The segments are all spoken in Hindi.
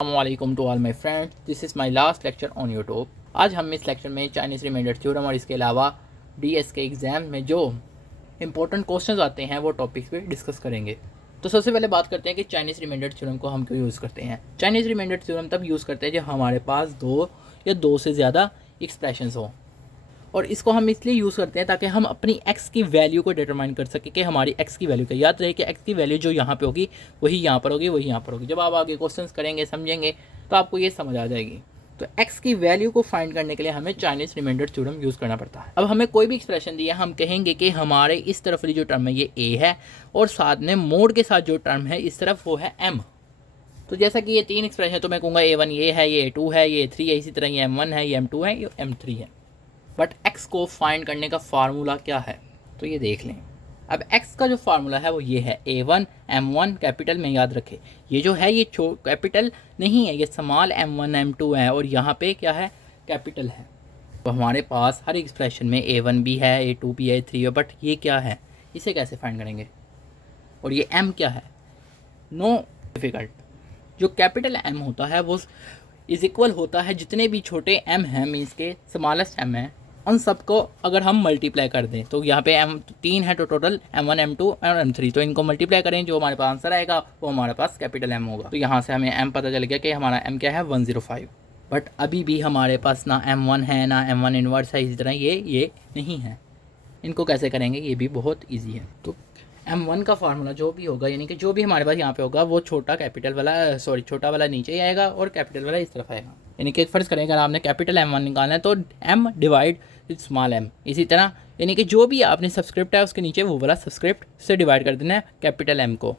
अस्सलामुअलैकुम to all my friends, this is my last lecture on YouTube. आज हम इस लेक्चर में चाइनीज़ रिमाइंडर थ्योरम और इसके अलावा डीएस के एग्ज़ाम में जो इंपॉर्टेंट क्वेश्चंस आते हैं वो टॉपिक्स पे डिस्कस करेंगे। तो सबसे पहले बात करते हैं कि चाइनीज़ रिमाइंडर थ्योरम को हम क्यों यूज़ करते हैं। चाइनीज़ रिमाइंडर थ्योरम तब यूज़ करते हैं जब हमारे पास दो या दो से ज़्यादा एक्सप्रेशंस हों, और इसको हम इसलिए यूज़ करते हैं ताकि हम अपनी एक्स की वैल्यू को डिटरमाइन कर सकें कि हमारी एक्स की वैल्यू क्या। याद रहे कि एक्स की वैल्यू जो यहाँ पे होगी वही यहाँ पर होगी, वही यहाँ पर होगी। जब आप आगे क्वेश्चंस करेंगे, समझेंगे, तो आपको ये समझ आ जाएगी। तो एक्स की वैल्यू को फाइंड करने के लिए हमें चाइनीज़ रिमाइंडर थ्योरम यूज़ करना पड़ता है। अब हमें कोई भी एक्सप्रेशन दिया, हम कहेंगे कि हमारे इस तरफ वाली जो टर्म है ये ए है, और साथ में मोड के साथ जो टर्म है इस तरफ वो है एम। तो जैसा कि ये तीन एक्सप्रेशन है, तो मैं कहूँगा A1 ये है, ये A2 है, ये A3 है, इसी तरह ये M1 है, ये M2 है, ये M3 है। बट x को फाइंड करने का फार्मूला क्या है, तो ये देख लें। अब x का जो फार्मूला है वो ये है A1 M1 कैपिटल में, याद रखें ये जो है ये कैपिटल नहीं है, ये स्मॉल M1 M2 है, और यहाँ पे क्या है, कैपिटल है। तो हमारे पास हर एक्सप्रेशन में A1 भी है, A2 भी है, A3 है, बट ये क्या है, इसे कैसे फाइंड करेंगे। और ये M क्या है, नो डिफ़िकल्ट। जो कैपिटल M होता है वो इज इक्वल होता है जितने भी छोटे m हैं, मीन्स के स्मॉलेस्ट m है, उन सबको अगर हम मल्टीप्लाई कर दें। तो यहाँ पे m 3 है, तो टोटल M1 M2 और M3, तो इनको मल्टीप्लाई करें, जो हमारे पास आंसर आएगा वो हमारे पास कैपिटल M होगा। तो यहाँ से हमें m पता चल गया कि हमारा m क्या है, 105। बट अभी भी हमारे पास ना M1 है ना M1 इन्वर्स है, इसी तरह ये नहीं है। इनको कैसे करेंगे, ये भी बहुत ईजी है। तो M1 का फार्मूला जो भी होगा, यानी कि जो भी हमारे पास यहाँ पे होगा वो छोटा कैपिटल वाला, छोटा वाला नीचे ही आएगा और कैपिटल वाला इस तरफ आएगा। यानी कि फर्ज करें अगर आपने कैपिटल M1 निकालना है तो M डिवाइड स्मॉल m। इसी तरह यानी कि जो भी आपने सब्सक्रिप्ट है उसके नीचे वो वाला सब्सक्रिप्ट से डिवाइड कर देना है कैपिटल M को।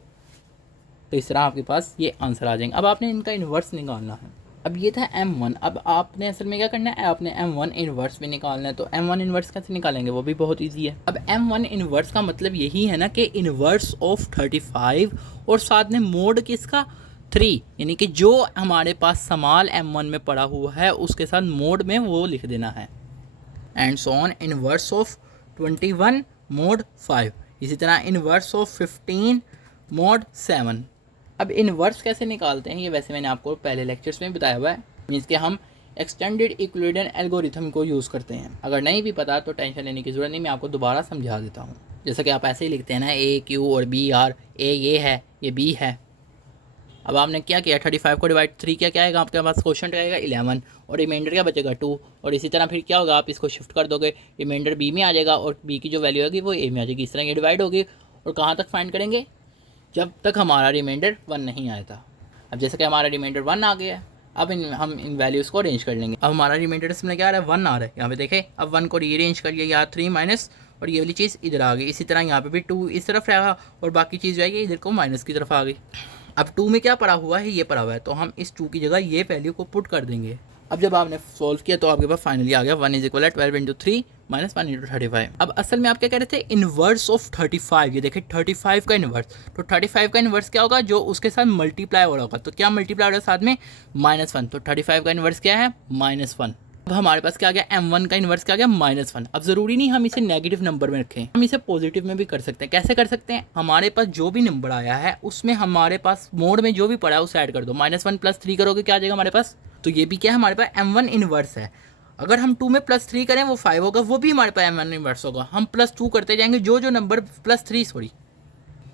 तो इस तरह आपके पास ये आंसर आ जाएंगे। अब आपने इनका इन्वर्स निकालना है। अब ये था M1, अब आपने असल में क्या करना है, आपने M1 इन्वर्स भी निकालना है। तो M1 इन्वर्स कैसे निकालेंगे, वो भी बहुत इजी है। अब M1 इन्वर्स का मतलब यही है ना कि इन्वर्स ऑफ 35 और साथ में मोड किसका, 3, यानी कि जो हमारे पास स्मॉल M1 में पड़ा हुआ है उसके साथ मोड में वो लिख देना है। And so on, inverse of 21 mode 5, इसी तरह इन्वर्स ऑफ 15 मोड 7। अब इन्वर्स कैसे निकालते हैं, ये वैसे मैंने आपको पहले लेक्चर्स में बताया हुआ है। मीन्स कि हम एक्सटेंडेड यूक्लिडियन एल्गोरिथम को यूज़ करते हैं। अगर नहीं भी पता तो टेंशन लेने की ज़रूरत नहीं, मैं आपको दोबारा समझा देता हूँ। जैसा कि आप ऐसे ही लिखते हैं ना, A Q और B R, A ये है, ये B है। अब आपने क्या किया, 35 को डिवाइड 3 क्या आएगा आपके पास, क्वेश्चन आएगा 11, और रिमाइंडर क्या बचेगा 2। और इसी तरह फिर क्या होगा, आप इसको शिफ्ट कर दोगे, रिमाइंडर B में आ जाएगा और B की जो वैल्यू होगी वो A में आ जाएगी। इस तरह ये डिवाइड होगी, और कहाँ तक फाइंड करेंगे, जब तक हमारा रिमाइंडर 1 नहीं आया था। अब जैसे कि हमारा रिमाइंडर 1 आ गया है, अब हम इन वैल्यूज़ को अरेंज कर लेंगे। अब हमारा रिमाइंडर इसमें क्या आ रहा है, 1 आ रहा है। यहाँ पे देखें, अब 1 को रीअरेंज कर लिया, यहाँ 3 माइनस, और ये वाली चीज़ इधर आ गई। इसी तरह यहाँ पे भी 2 इस तरफ रहा, और बाकी चीज़ जो है ये इधर को माइनस की तरफ आ गई। अब 2 में क्या पड़ा हुआ है, ये पड़ा हुआ है, तो हम इस 2 की जगह ये वैल्यू को पुट कर देंगे। अब जब आपने सॉल्व किया तो आपके पास फाइनली आ गया 1 is equal 12 into 3 minus 1 into 35। अब असल में आप क्या कह रहे थे, इन्वर्स ऑफ 35। ये देखिए 35 का इन्वर्स, तो 35 का इन्वर्स क्या होगा, जो उसके साथ मल्टीप्लाई हो रहा होगा। तो क्या मल्टीप्लाई हो रहा है साथ में, -1। तो 35 का इन्वर्स क्या है, -1। अब हमारे पास क्या आ गया, M1 का इन्वर्स क्या आ गया, -1। अब ज़रूरी नहीं हम इसे नेगेटिव नंबर में रखें, हम इसे पॉजिटिव में भी कर सकते हैं। कैसे कर सकते हैं, हमारे पास जो भी नंबर आया है उसमें हमारे पास मोड में जो भी पड़ा है उसे ऐड कर दो। -1 + 3 करोगे क्या आ जाएगा हमारे पास, तो ये भी क्या है, हमारे पास M1 इन्वर्स है। अगर हम 2 में +3 करें वो 5 होगा, वो भी हमारे पास M1 इन्वर्स होगा। हम +2 करते जाएंगे, जो नंबर +3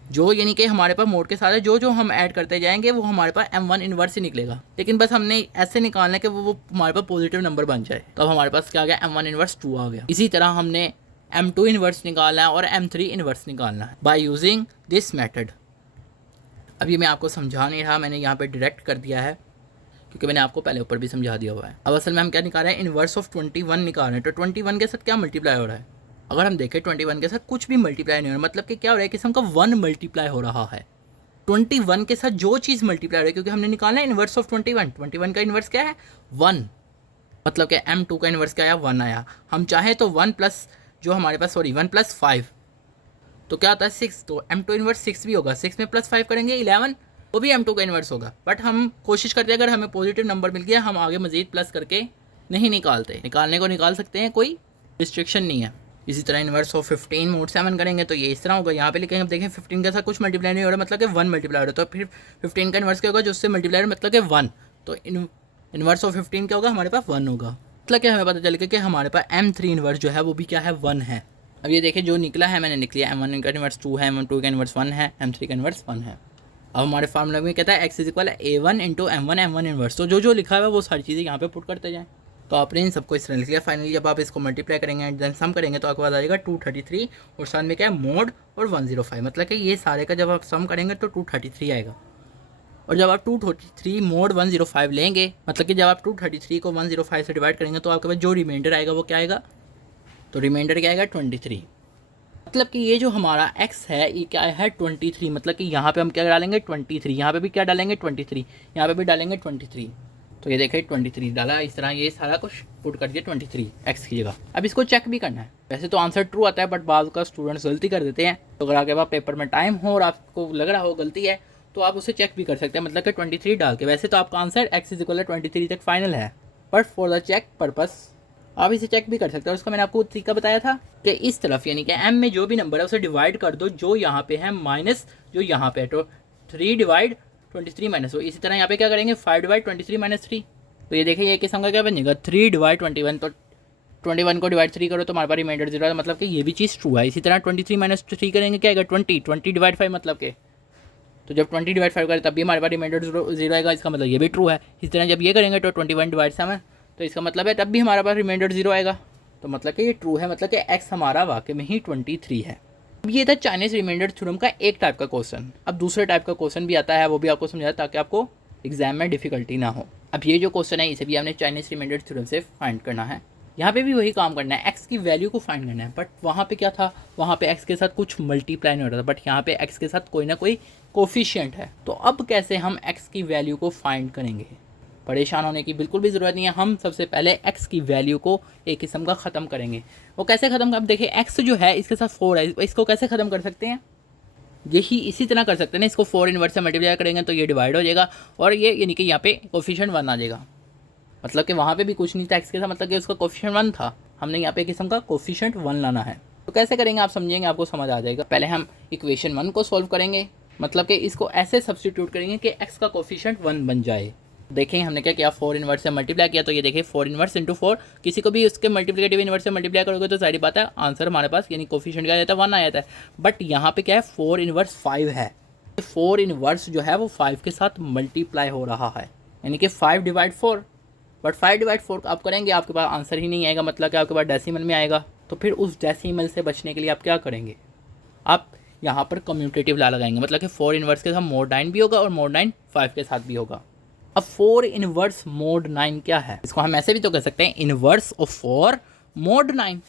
जो यानी कि हमारे पास मोड के साथ है, जो हम ऐड करते जाएंगे वो हमारे पास M1 इन्वर्स ही निकलेगा। लेकिन बस हमने ऐसे निकालना है कि वो हमारे पास पॉजिटिव नंबर बन जाए। तो अब हमारे पास क्या आ गया, M1 इन्वर्स 2 आ गया। इसी तरह हमने M2 इन्वर्स निकालना है और M3 इन्वर्स निकालना है बाय यूजिंग दिस मेथड। अब ये मैं आपको समझा नहीं रहा, मैंने यहाँ पर डायरेक्ट कर दिया है क्योंकि मैंने आपको पहले ऊपर भी समझा दिया हुआ है। अब असल में हम क्या निकाल रहे हैं, इन्वर्स ऑफ 21 निकाल रहे हैं। तो 21 के साथ क्या मल्टीप्लाई हो रहा है, अगर हम देखें 21 के साथ कुछ भी मल्टीप्लाई नहीं हो रहा, मतलब कि क्या हो रहा है, किस्म का 1 मल्टीप्लाई हो रहा है। 21 के साथ जो चीज़ मल्टीप्लाई हो रही है, क्योंकि हमने निकालना है इन्वर्स ऑफ 21 का इन्वर्स क्या है, 1। मतलब कि M2 का इन्वर्स क्या आया, 1 आया। हम चाहें तो 1 प्लस जो हमारे पास 1 + 5 तो क्या होता है 6, तो M2 इन्वर्स 6 भी होगा। 6 में +5 करेंगे 11, वो भी M2 का इन्वर्स होगा। बट हम कोशिश करते हैं अगर हमें पॉजिटिव नंबर मिल गया हम आगे मज़ीद प्लस करके नहीं निकालते, निकालने को निकाल सकते हैं, कोई रिस्ट्रिक्शन नहीं है। इसी तरह इन्वर्स ऑफ 15 मोड 7 करेंगे तो ये इस तरह होगा। यहाँ पे लिखेंगे, अब देखें 15 के साथ कुछ मल्टीप्लाई नहीं हो रहा, मतलब कि 1 मल्टीप्लाई हो रहा है। तो फिर 15 का इन्वर्स क्या होगा, जो उससे मल्टीप्लाई हो रहा है, मतलब कि 1। तो इनवर्स ऑफ 15 क्या होगा, हमारे पास 1 होगा। मतलब क्या हमें पता चल गया कि हमारे पास M3 इनवर्स जो है वो भी क्या है, 1 है। अब ये देखिए जो निकला है मैंने निकलिया M1 का इनवर्स 2 है, M2 का इनवर्स 1 है, M3 का इनवर्स 1 है। अब हमारे फार्मूला में कहता है x equal A1 into M1 M1 inverse. तो जो लिखा हुआ है वो सारी चीज़ें यहाँ पे पुट करते जाएँ। तो आपने इन सबको इस तरह लिख लिया। फाइनली जब आप इसको मल्टीप्लाई करेंगे एंड देन सम करेंगे तो आपके पास आ जाएगा 233 और साथ में क्या है मोड और 105। मतलब कि ये सारे का जब आप सम करेंगे तो 233 आएगा। और जब आप 233 मोड 105 लेंगे, मतलब कि जब आप 233 को 105 से डिवाइड करेंगे तो आपके पास जो रिमाइंडर आएगा वो क्या आएगा, तो रिमाइंडर क्या आएगा 23। मतलब कि ये जो हमारा x है ये क्या है 23। मतलब कि यहाँ पे हम क्या डालेंगे 23, यहाँ पे भी क्या डालेंगे 23, यहाँ पे भी डालेंगे 23। तो ये देखिए 23 डाला, इस तरह ये सारा कुछ पुट कर दिया 23 x की जगह। अब इसको चेक भी करना है। वैसे तो आंसर ट्रू आता है बट बाद का स्टूडेंट्स गलती कर देते हैं। तो अगर आपके पास पेपर में टाइम हो और आपको लग रहा हो गलती है तो आप उसे चेक भी कर सकते हैं, मतलब कि 23 डाल के। वैसे तो आपका आंसर x इक्वल 23 तक फाइनल है, but for the check purpose आप इसे चेक भी कर सकते हो। उसका मैंने आपको तरीका बताया था कि इस तरफ यानी कि m में जो भी नंबर है उसे डिवाइड कर दो जो यहाँ पे है माइनस जो यहाँ पे है। तो 3 डिवाइड 23 माइनस हो। इसी तरह यहाँ पे क्या करेंगे 5 डिवाइड 23 माइनस 3। तो ये देखिए ये किस्म का क्या बनेगा 3 डिवाइड 21। तो 21 को डिवाइड 3 करो तो हमारे पास रिमाइंडर 0 है, मतलब कि ये भी चीज़ ट्रू है। इसी तरह 23 माइनस 3 करेंगे क्या आएगा 20 डिवाइड 5 मतलब के। तो जब 20 डिवाइड 5 करें तब भी हमारे पास रिमाइंडर 0 आएगा, इसका मतलब ये भी ट्रू है। इसी तरह जब ये करेंगे तो 21 डिवाइड 7 तो इसका मतलब है तब भी हमारे पास रिमाइंडर 0 आएगा। तो मतलब कि ये ट्रू है, मतलब कि x हमारा वाकई में ही 23 है। अब ये था चाइनीज़ रिमाइंडर थ्योरम का एक टाइप का क्वेश्चन। अब दूसरे टाइप का क्वेश्चन भी आता है, वो भी आपको समझाया ताकि आपको एग्जाम में डिफिकल्टी ना हो। अब ये जो क्वेश्चन है इसे भी हमने चाइनीज़ रिमाइंडर थ्योरम से फाइंड करना है। यहाँ पे भी वही काम करना है, x की वैल्यू को फाइंड करना है। बट वहाँ पे क्या था, वहाँ पे x के साथ कुछ मल्टीप्लाई नहीं हो रहा था, बट यहाँ पे x के साथ कोई ना कोई कोफिशिएंट है। तो अब कैसे हम x की वैल्यू को फाइंड करेंगे, परेशान होने की बिल्कुल भी ज़रूरत नहीं है। हम सबसे पहले x की वैल्यू को एक किस्म का ख़त्म करेंगे। वो कैसे ख़त्म कर, अब देखिए x जो है इसके साथ 4 है, इसको कैसे ख़त्म कर सकते हैं, यही इसी तरह कर सकते हैं ना। इसको 4 इनवर्स से मल्टीप्लाई करेंगे तो ये डिवाइड हो जाएगा और ये यानी कि यहाँ पे कोफिशिएंट 1 आ जाएगा। मतलब कि वहाँ पे भी कुछ नहीं था x के साथ, मतलब कि उसका कोफिशिएंट 1 था। हमने यहाँ पे एक किस्म का कोफिशिएंट 1 लाना है। तो कैसे करेंगे आप समझेंगे, आपको समझ आ जाएगा। पहले हम इक्वेशन 1 को सॉल्व करेंगे, मतलब कि इसको ऐसे सब्स्टिट्यूट करेंगे कि x का कोफिशिएंट 1 बन जाए। देखें हमने क्या किया 4 इनवर्स से मल्टीप्लाई किया। तो ये देखिए 4 इनवर्स इंटू 4, किसी को भी उसके मल्टीप्लिकेटिव इनवर्स से मल्टीप्लाई करोगे तो सारी बात है आंसर हमारे पास यानी कोफिशिएंट क्या आ जाता है 1 आ जाता है। बट यहाँ पे क्या है 4 इनवर्स 5 है। 4 इनवर्स जो है वो 5 के साथ मल्टीप्लाई हो रहा है, यानी कि 5 डिवाइड 4। बट 5 डिवाइड 4 आप करेंगे आपके पास आंसर ही नहीं आएगा, मतलब कि आपके पास डेसिमल में आएगा। तो फिर उस डेसिमल से बचने के लिए आप क्या करेंगे, आप यहाँ पर कम्यूटेटिव ला लगाएंगे, मतलब कि 4 इनवर्स के साथ मोड 9 भी होगा और मोड 9 5 के साथ भी होगा। अब 4 इनवर्स मोड 9 क्या है, इसको हम ऐसे भी तो कह सकते हैं इनवर्स ऑफ 4 मोड 9।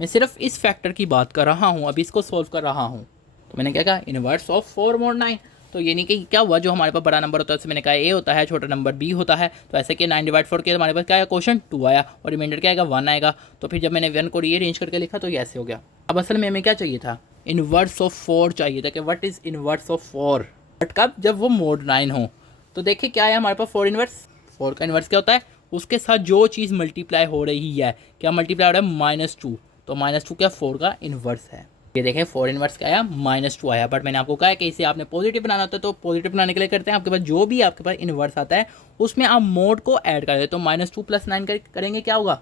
मैं सिर्फ इस फैक्टर की बात कर रहा हूँ, अभी इसको सोल्व कर रहा हूँ। तो मैंने क्या कहा इनवर्स ऑफ 4 मोड 9। तो ये नहीं कि क्या हुआ, जो हमारे पास बड़ा नंबर होता है उससे मैंने कहा a होता है, छोटा नंबर b होता है। तो ऐसे कि 9 डिवाइड 4 किया हमारे पास क्या आया क्वेश्चन 2 आया और रिमाइंडर क्या आएगा 1 आएगा। तो फिर जब मैंने 1 को रीअरेंज करके लिखा तो ये ऐसे हो गया। अब असल में हमें क्या चाहिए था, इनवर्स ऑफ 4 चाहिए था कि what is inverse of 4, but कब, जब वो मोड 9 हो। तो देखिए क्या है हमारे पास 4 इनवर्स, 4 का इनवर्स क्या होता है, उसके साथ जो चीज़ मल्टीप्लाई हो रही है, क्या मल्टीप्लाई हो रहा है -2। तो -2 क्या 4 का इनवर्स है। ये देखें 4 इनवर्स क्या आया -2 आया। बट मैंने आपको कहा है कि इसे आपने पॉजिटिव बनाना होता है, तो पॉजिटिव बनाने के लिए करते हैं आपके पास जो भी आपके पास इनवर्स आता है उसमें आप मोड को ऐड कर देते। तो -2 + 9 करेंगे क्या होगा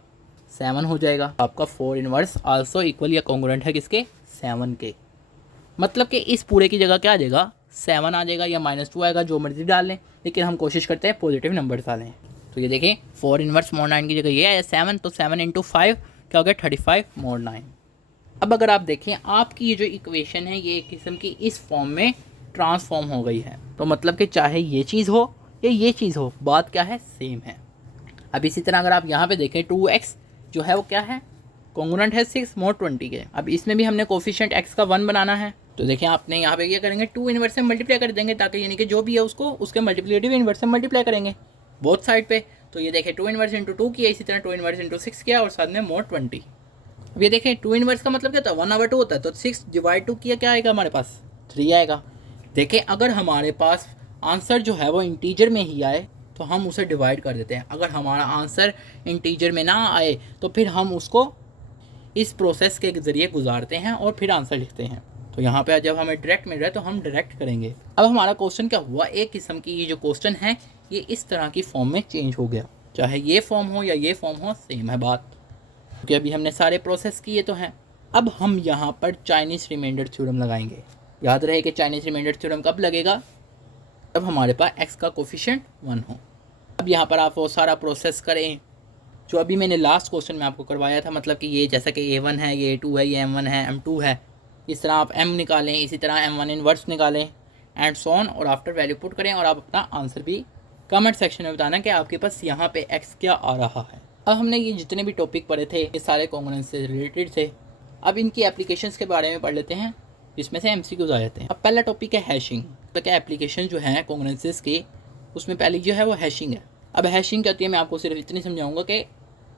7 हो जाएगा। आपका 4 इनवर्स आल्सो इक्वल या कॉन्ग्रुएंट है किसके 7 के। मतलब कि इस पूरे की जगह क्या आ जाएगा 7 आ जाएगा या -2 आएगा, जो मर्जी डाल लें, लेकिन हम कोशिश करते हैं पॉजिटिव नंबर डालें। तो ये देखें 4 इनवर्स मोड 9 की जगह ये आया 7, तो 7 × 5 क्या हो गया 35 मोड 9। अब अगर आप देखें आपकी ये जो इक्वेशन है ये एक किस्म की इस फॉर्म में ट्रांसफॉर्म हो गई है। तो मतलब कि चाहे ये चीज़ हो या ये चीज़ हो, बात क्या है सेम है। अब इसी तरह अगर आप यहाँ पे देखें 2x जो है वो क्या है कॉन्ग्रुएंट है 6 मोड 20 के। अब इसमें भी हमने कोफिशिएंट x का 1 बनाना है। तो देखिए आपने यहाँ पे क्या करेंगे 2 इनवर्स से मल्टीप्लाई कर देंगे, ताकि यानी कि जो भी है उसको उसके मल्टीप्लिकेटिव इनवर्स से मल्टीप्लाई करेंगे बोथ साइड पे। तो ये देखें 2 इनवर्स × 2 किया, इसी तरह 2 इनवर्स × 6 किया और साथ में मोड 20। अब ये देखें 2 इनवर्स का मतलब क्या था 1/2 होता है, तो 6 डिवाइड 2 किया क्या आएगा हमारे पास 3 आएगा। देखें अगर हमारे पास आंसर जो है वो इंटीजर में ही आए तो हम उसे डिवाइड कर देते हैं। अगर हमारा आंसर इंटीजर में ना आए तो फिर हम उसको इस प्रोसेस के ज़रिए गुजारते हैं और फिर आंसर लिखते हैं। तो यहाँ पे जब हमें डायरेक्ट मिल रहा है तो हम डायरेक्ट करेंगे। अब हमारा क्वेश्चन क्या हुआ, एक किस्म की ये जो क्वेश्चन है ये इस तरह की फॉर्म में चेंज हो गया। चाहे ये फॉर्म हो या ये फॉर्म हो, सेम है बात, क्योंकि अभी हमने सारे प्रोसेस किए तो हैं। अब हम यहाँ पर चाइनीज़ रिमाइंडर थ्योरम लगाएंगे। याद रहे कि चाइनीज़ रिमाइंडर थ्योरम कब लगेगा? जब हमारे पास x का कोफिशिएंट 1 हो। अब यहाँ पर आप वो सारा प्रोसेस करें जो अभी मैंने लास्ट क्वेश्चन में आपको करवाया था, मतलब कि ये जैसा कि a1 है, ये a2 है, ये m1 है, m2 है, इस तरह आप m निकालें, इसी तरह m1 इनवर्स निकालें एंड सो ऑन, और आफ्टर वैल्यू पुट करें और आप अपना आंसर भी कमेंट सेक्शन में बताना कि आपके पास यहाँ पे x क्या आ रहा है। अब हमने ये जितने भी टॉपिक पढ़े थे ये सारे कॉन्ग्रुएंस से रिलेटेड थे। अब इनकी एप्लीकेशंस के बारे में पढ़ लेते हैं, जिसमें से MCQs आ जाते हैं। अब पहला टॉपिक है हैशिंग। तो क्या एप्लीकेशन जो है कॉन्ग्रुएंसेस की, उसमें पहली जो है वो हैशिंग है। अब हैशिंग क्या होती है मैं आपको सिर्फ इतनी समझाऊंगा कि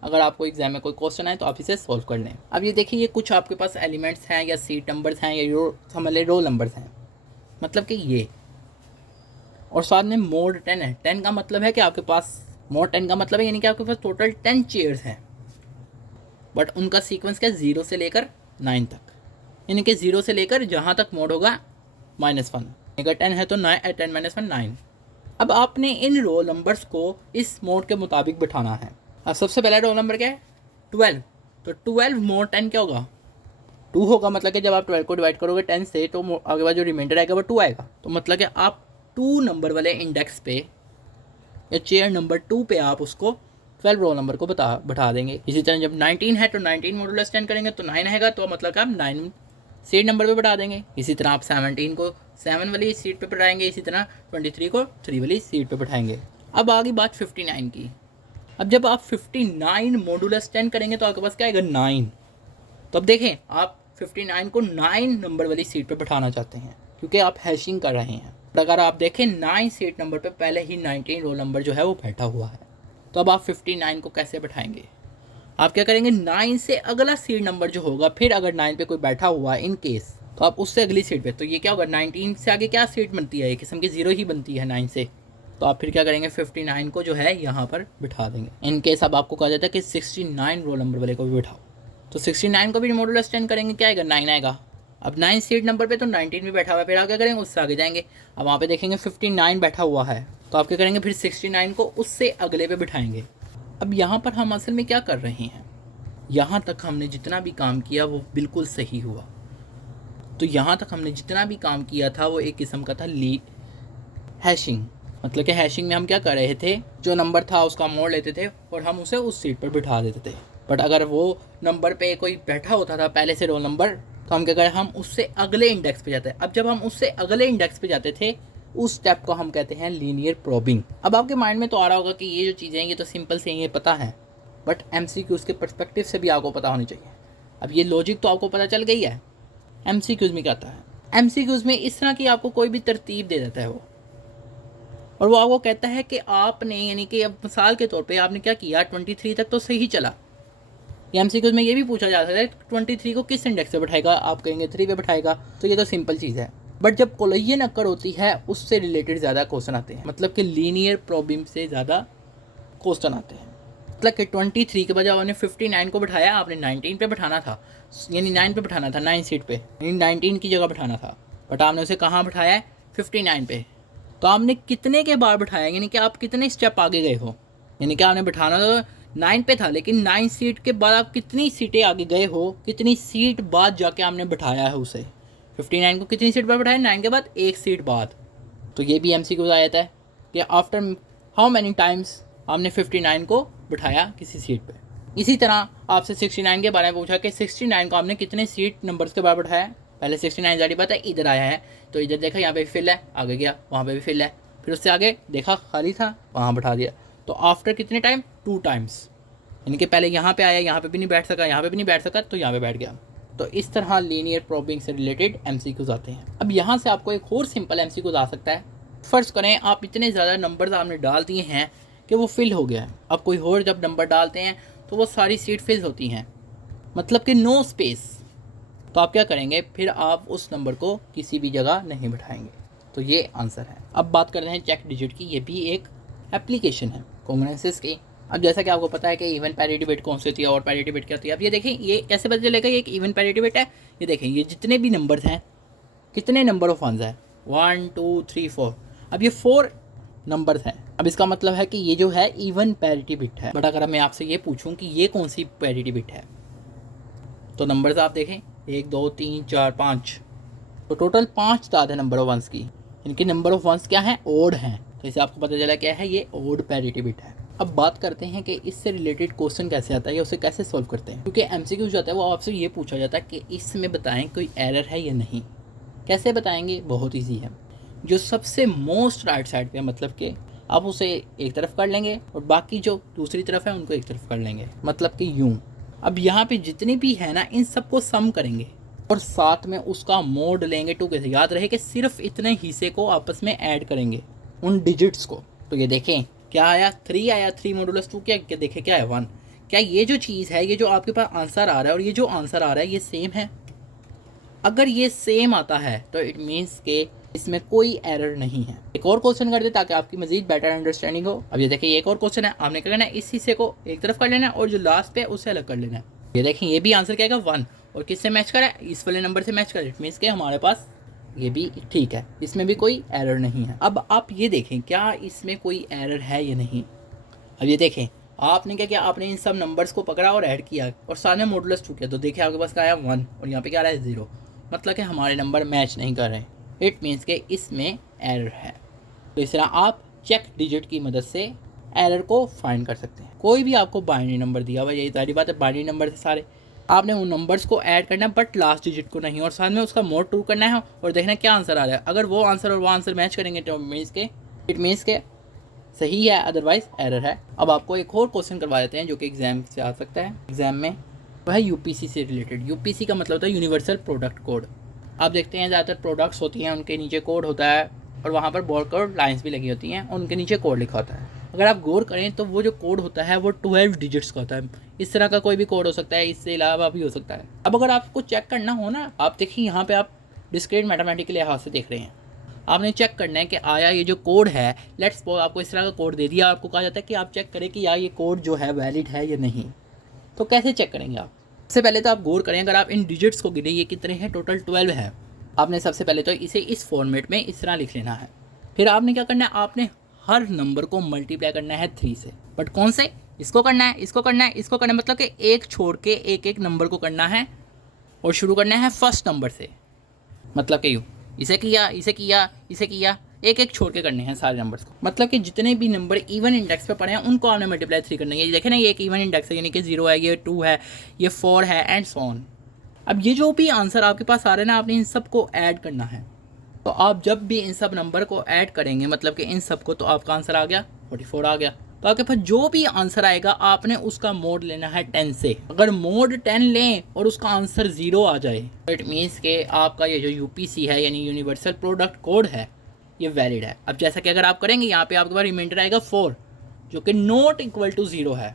अगर आपको एग्जाम में कोई क्वेश्चन आए तो आप इसे सॉल्व कर लें। अब ये देखिए, ये कुछ आपके पास एलिमेंट्स हैं या सीट नंबर्स हैं या समझ लें रोल नंबर्स हैं, मतलब कि ये, और साथ में मोड 10 है। 10 का मतलब है कि आपके पास मोड 10 का मतलब है यानी कि आपके पास टोटल 10 चेयर्स हैं, बट उनका सीक्वेंस क्या 0 से लेकर 9 तक, यानी कि 0 से लेकर जहाँ तक मोड होगा -1। अगर 10 है तो 10 - 1 9। अब आपने इन रोल नंबर्स को इस मोड के मुताबिक बिठाना है। अब सबसे पहला रोल नंबर क्या है 12, तो 12 मोड 10 क्या होगा 2 होगा, मतलब कि जब आप 12 को डिवाइड करोगे 10 से तो आगे बाद जो रिमाइंडर आएगा वो 2 आएगा। तो मतलब कि आप 2 नंबर वाले इंडेक्स पे या चेयर नंबर 2 पे आप उसको 12 रोल नंबर को बैठा देंगे। इसी तरह जब 19 है तो 19 मॉडुलस 10 करेंगे तो 9 आएगा, तो मतलब कि आप 9 सीट नंबर पे बैठा देंगे। इसी तरह आप 17 को 7 वाली सीट पे बैठाएंगे, इसी तरह 23 को 3 वाली सीट पे बैठाएंगे। अब आगे बात 59 की। अब जब आप 59 मॉडुलस 10 करेंगे तो आपके पास क्या आएगा 9। तो अब देखें, आप 59 को 9 नंबर वाली सीट पे बैठाना चाहते हैं क्योंकि आप हैशिंग कर रहे हैं। तो अगर आप देखें 9 सीट नंबर पे पहले ही 19 रोल नंबर जो है वो बैठा हुआ है, तो अब आप 59 को कैसे बैठाएंगे? आप क्या करेंगे 9 से अगला सीट नंबर जो होगा, फिर अगर 9 पे कोई बैठा हुआ है इन केस, तो आप उससे अगली सीट पे, तो ये क्या होगा 19 से आगे क्या सीट बनती है, एक किस्म की 0 ही बनती है 9 से, तो आप फिर क्या करेंगे 59 को जो है यहाँ पर बिठा देंगे। इन केस अब आपको कहा जाता है कि 69 रोल नंबर वाले को भी बिठाओ, तो 69 को भी मॉडुलस 10 करेंगे, क्या आएगा 9 आएगा। अब 9 सीट नंबर पे तो 19 भी बैठा हुआ है, फिर आप क्या करेंगे उससे आगे जाएंगे, अब वहाँ पे देखेंगे 59 बैठा हुआ है, तो आप क्या करेंगे फिर 69 को उससे अगले पे बिठाएंगे। अब यहाँ पर हम असल में क्या कर रहे हैं, यहाँ तक हमने जितना भी काम किया वो बिल्कुल सही हुआ। तो यहाँ तक हमने जितना भी काम किया था वो एक किस्म का था हैशिंग, मतलब कि हैशिंग में हम क्या कर रहे थे, जो नंबर था उसका मोड लेते थे और हम उसे उस सीट पर बिठा देते थे। बट अगर वो नंबर पे कोई बैठा होता था पहले से रोल नंबर, तो हम क्या करें हम उससे अगले इंडेक्स पे जाते हैं। अब जब हम उससे अगले इंडेक्स पे जाते थे उस स्टेप को हम कहते हैं लीनियर प्रोबिंग। अब आपके माइंड में तो आ रहा होगा कि ये जो चीज़ें हैं ये तो सिंपल से ये पता है, बट MCQs के पर्सपेक्टिव से भी आपको पता होनी चाहिए। अब ये लॉजिक तो आपको पता चल गई है, MCQs में क्या आता है। MCQs में इस तरह की आपको कोई भी तरतीब दे देता है वो, और वो आपको कहता है कि आपने, यानी कि अब मिसाल के तौर पे आपने क्या किया 23 तक तो सही चला। MCQs में ये भी पूछा जाता है 23 को किस इंडेक्स पे बैठाएगा, आप कहेंगे 3 पे बैठाएगा, तो ये तो सिंपल चीज़ है। बट जब कोलिजन अकर होती है उससे रिलेटेड ज़्यादा क्वेश्चन आते हैं, मतलब कि लीनियर प्रॉब्लम से ज़्यादा क्वेश्चन आते हैं। मतलब कि 23 के बजाय आपने 59 को बैठाया, आपने 19 पे बैठाना था, यानी 9 पे बैठाना था, 9 सीट पे, यानी 19 की जगह बैठाना था, बट आपने उसे कहाँ बैठाया है 59 पे। तो आपने कितने के बार बैठाया, यानी कि आप कितने स्टेप आगे गए हो, यानी कि आपने बैठाना तो 9 पे था, लेकिन 9 सीट के बाद आप कितनी सीटें आगे गए हो, कितनी सीट बाद जाके आपने बैठाया है उसे। 59 को कितनी सीट पर बैठाया 9 के बाद 1 सीट बाद। तो ये भी MCQ आ जाता है कि आफ्टर हाउ मैनी टाइम्स आपने 59 को बिठाया किसी सीट पे। इसी तरह आपसे 69 के बारे में पूछा कि 69 को आपने कितने सीट नंबर्स के बारे बैठाया। पहले 69 जारी बात है इधर आया है, तो इधर देखा यहाँ पे भी फिल है, आगे गया वहाँ पे भी फिल है, फिर उससे आगे देखा खाली था वहाँ बैठा दिया। तो आफ्टर कितने टाइम 2 टाइम्स, यानी कि पहले यहाँ पे आया, यहाँ पे भी नहीं बैठ सका, यहाँ पे भी नहीं बैठ सका, तो यहाँ पे बैठ गया। तो इस तरह लीनियर प्रोबिंग से रिलेटेड MCQs आते हैं। अब यहाँ से आपको एक और सिंपल MCQs आ सकता है। फर्ज करें आप इतने ज़्यादा नंबर्स आपने डाल दिए हैं कि वो फिल हो गया है। अब कोई और जब नंबर डालते हैं तो वो सारी सीट फिल होती हैं, मतलब कि नो स्पेस। तो आप क्या करेंगे, फिर आप उस नंबर को किसी भी जगह नहीं बिठाएंगे। तो ये आंसर है। अब बात करते हैं चेक डिजिट की। ये भी एक एप्लीकेशन है कॉन्ग्रुएंसेस की। अब जैसा कि आपको पता है कि इवन पैरिटी बिट कौन सी होती है और पैरिटी बिट क्या होती है। अब ये देखें, ये कैसे पता चलेगा ये एक इवन पैरिटी बिट है। ये देखें, ये जितने भी नंबर्स हैं, कितने नंबर ऑफ वंस है 1 2 3 4। अब ये 4 नंबर्स हैं। अब इसका मतलब है कि ये जो है इवन पैरिटी बिट है। बट अगर मैं आपसे ये पूछूं कि ये कौन सी पैरिटी बिट है, तो नंबर्स आप देखें 1 2 3 4 5, तो टोटल 5 तादाद है नंबर ऑफ वंस की। इनके नंबर ऑफ वंस क्या है, ओड हैं। तो इससे आपको पता चला क्या है, ये ओड पैरिटी बिट है। अब बात करते हैं कि इससे रिलेटेड क्वेश्चन कैसे आता है या उसे कैसे सॉल्व करते हैं। क्योंकि एमसीक्यू जो आता है वो आपसे ये पूछा जाता है कि इसमें बताएं कोई एरर है या नहीं। कैसे बताएंगे, बहुत ईजी है। जो सबसे मोस्ट राइट साइड पे, मतलब कि आप उसे एक तरफ कर लेंगे और बाकी जो दूसरी तरफ है उनको एक तरफ कर लेंगे, मतलब कि यूं। अब यहाँ पे जितने भी है ना, इन सबको सम करेंगे और साथ में उसका मोड लेंगे 2 के। याद रहे कि सिर्फ इतने हिस्से को आपस में ऐड करेंगे, उन डिजिट्स को। तो ये देखें क्या आया, 3 आया, 3 मॉडुलस 2 क्या देखें क्या है, 1। क्या ये जो चीज़ है, ये जो आपके पास आंसर आ रहा है और ये जो आंसर आ रहा है ये सेम है? अगर ये सेम आता है तो इट मीन्स के इसमें कोई एरर नहीं है। एक और क्वेश्चन कर दे ताकि आपकी मजीद बेटर अंडरस्टैंडिंग हो। अब ये देखिए, एक और क्वेश्चन है, आपने क्या करना है, इस हिस्से को एक तरफ कर लेना है और जो लास्ट पे है उससे अलग कर लेना है। ये देखें, ये भी आंसर क्या आएगा, 1। और किससे मैच करा है, इस वाले नंबर से मैच करा। इट मीन्स के हमारे पास ये भी ठीक है, इसमें भी कोई एरर नहीं है। अब आप ये देखें क्या इसमें कोई एरर है या नहीं। अब ये देखें, आपने क्या किया, आपने इन सब नंबर्स को पकड़ा और ऐड किया और साथ में मॉडुलस 2 किया। तो देखिए आपके पास क्या आया, 1, और यहाँ पे क्या आ रहा है, 0। मतलब कि हमारे नंबर मैच नहीं कर रहे। इट मीन्स के इसमें एरर है। तो इस तरह आप चेक डिजिट की मदद से एरर को फाइंड कर सकते हैं। कोई भी आपको बाइनरी नंबर दिया हुआ, यही सारी बात है, बाइनरी नंबर से सारे आपने उन नंबर्स को ऐड करना है बट लास्ट डिजिट को नहीं, और साथ में उसका मोड 2 करना है और देखना क्या आंसर आ रहा है। अगर वो आंसर और वो आंसर मैच करेंगे तो इट मीन्स के सही है, अदरवाइज एरर है। अब आपको एक और क्वेश्चन करवा देते हैं जो कि एग्जाम से आ सकता है। एग्जाम में वो है यूपीसी से रिलेटेड। यूपीसी का मतलब होता है यूनिवर्सल प्रोडक्ट कोड। आप देखते हैं ज़्यादातर प्रोडक्ट्स होती हैं, उनके नीचे कोड होता है और वहाँ पर बारकोड लाइंस भी लगी होती हैं, उनके नीचे कोड लिखा होता है। अगर आप गौर करें तो वो जो कोड होता है वो 12 डिजिट्स का होता है। इस तरह का कोई भी कोड हो सकता है, इससे अलावा भी हो सकता है। अब अगर आपको चेक करना हो ना, आप देखिए यहाँ पे आप डिस्क्रीट मैथमेटिकल लिहाज से देख रहे हैं। आपने चेक करना है कि आया ये जो कोड है, लेट्स सपोज आपको इस तरह का कोड दे दिया, आपको कहा जाता है कि आप चेक करें कि यार ये कोड जो है वैलिड है या नहीं। तो कैसे चेक करेंगे आप? सबसे पहले तो आप गौर करें, अगर आप इन डिजिट्स को गिने, ये कितने हैं, टोटल 12 है। आपने सबसे पहले तो इसे इस फॉर्मेट में इस तरह लिख लेना है। फिर आपने क्या करना है, आपने हर नंबर को मल्टीप्लाई करना है 3 से। बट कौन से, इसको करना है, इसको करना है, इसको करना है, मतलब कि एक छोड़ के एक एक नंबर को करना है और शुरू करना है फर्स्ट नंबर से। मतलब कि यूँ इसे किया, इसे किया, इसे किया, एक एक छोड़ के करने हैं सारे नंबर्स को। मतलब कि जितने भी नंबर इवन इंडेक्स पे पड़े हैं उनको आपने मल्टीप्लाई 3 करना है। ये देखें ना, ये एक इवन इंडेक्स है, यानी कि 0 है, ये 2 है, ये 4 है एंड सो ऑन। अब ये जो भी आंसर आपके पास आ रहे हैं ना, आपने इन सब को ऐड करना है। तो आप जब भी इन सब नंबर को ऐड करेंगे, मतलब कि इन सब को, तो आपका आंसर आ गया 44 आ गया। तो आपके पास जो भी आंसर आएगा आपने उसका मोड लेना है 10 से। अगर मोड 10 लें और उसका आंसर 0 आ जाए तो इट मीन्स के आपका ये जो यूपीसी है यानी यूनिवर्सल प्रोडक्ट कोड है ये वैलिड है। अब जैसा कि अगर आप करेंगे, यहाँ पे आपके पास रिमाइंडर आएगा 4 जो कि नॉट इक्वल टू 0 है।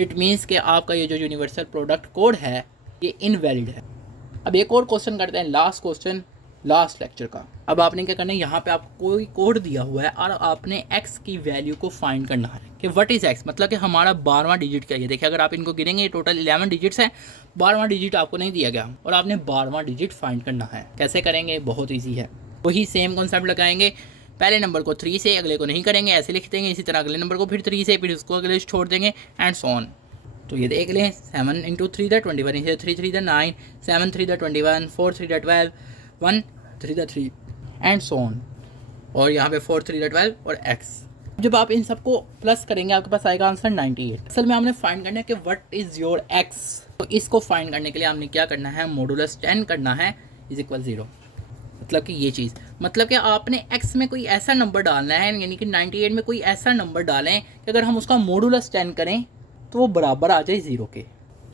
इट मीन्स के आपका ये जो यूनिवर्सल प्रोडक्ट कोड है ये इनवैलिड है। अब एक और क्वेश्चन करते हैं, लास्ट क्वेश्चन लास्ट लेक्चर का। अब आपने क्या करना है, यहाँ पे आपको कोई कोड दिया हुआ है और आपने x की वैल्यू को फाइंड करना है कि व्हाट इज़ x, मतलब कि हमारा 12वां डिजिट क्या है। देखिए अगर आप इनको गिनेंगे टोटल 11 डिजिट्स हैं, 12वां डिजिट आपको नहीं दिया गया और आपने 12वां डिजिट फाइंड करना है। कैसे करेंगे, बहुत ईजी है। वही सेम कॉन्सेप्ट लगाएंगे, पहले नंबर को 3 से, अगले को नहीं करेंगे, ऐसे लिख देंगे। इसी तरह अगले नंबर को फिर 3 से, फिर उसको अगले छोड़ देंगे एंड सो ऑन। तो ये देख लें, 7 × 3 = 21, 3 × 3 = 9, 7 × 3 = 21, 4 × 3 = 12, 1 3 × 3 एंड सो ऑन। और यहाँ पे 4 × 3 = 12 और x। जब आप इन सबको प्लस करेंगे आपके पास आएगा आंसर 98। असल में हमने फाइंड करना है कि व्हाट इज़ योर x। तो इसको फाइंड करने के लिए हमने क्या करना है, मॉडुलस 10 करना है = 0। मतलब कि ये चीज़, मतलब कि आपने x में कोई ऐसा नंबर डालना है, यानी कि 98 में कोई ऐसा नंबर डालें कि अगर हम उसका मॉडुलस 10 करें तो वो बराबर आ जाए 0 के।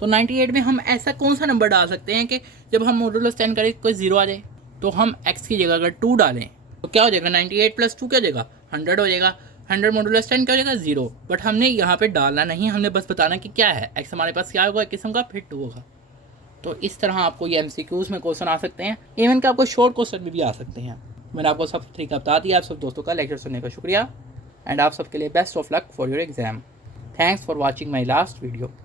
तो 98 में हम ऐसा कौन सा नंबर डाल सकते हैं कि जब हम मॉडुलस 10 करें कोई 0 आ जाए। तो हम x की जगह अगर 2 डालें तो क्या हो जाएगा, 98 + 2 क्या हो जाएगा, 100 हो जाएगा। 100 मॉडुलस 10 क्या हो जाएगा, 0। बट हमने यहाँ पे डालना नहीं, हमने बस बताना कि क्या है x हमारे पास क्या होगा, किस्म का, फिर 2 होगा। तो इस तरह आपको ये MCQs में क्वेश्चन आ सकते हैं, इवन कि आपको शॉर्ट क्वेश्चन भी आ सकते हैं। मैंने आपको सब तरीका बता दिया। आप सब दोस्तों का लेक्चर सुनने का शुक्रिया एंड आप सबके लिए best of luck for your exam. Thanks for watching my last video.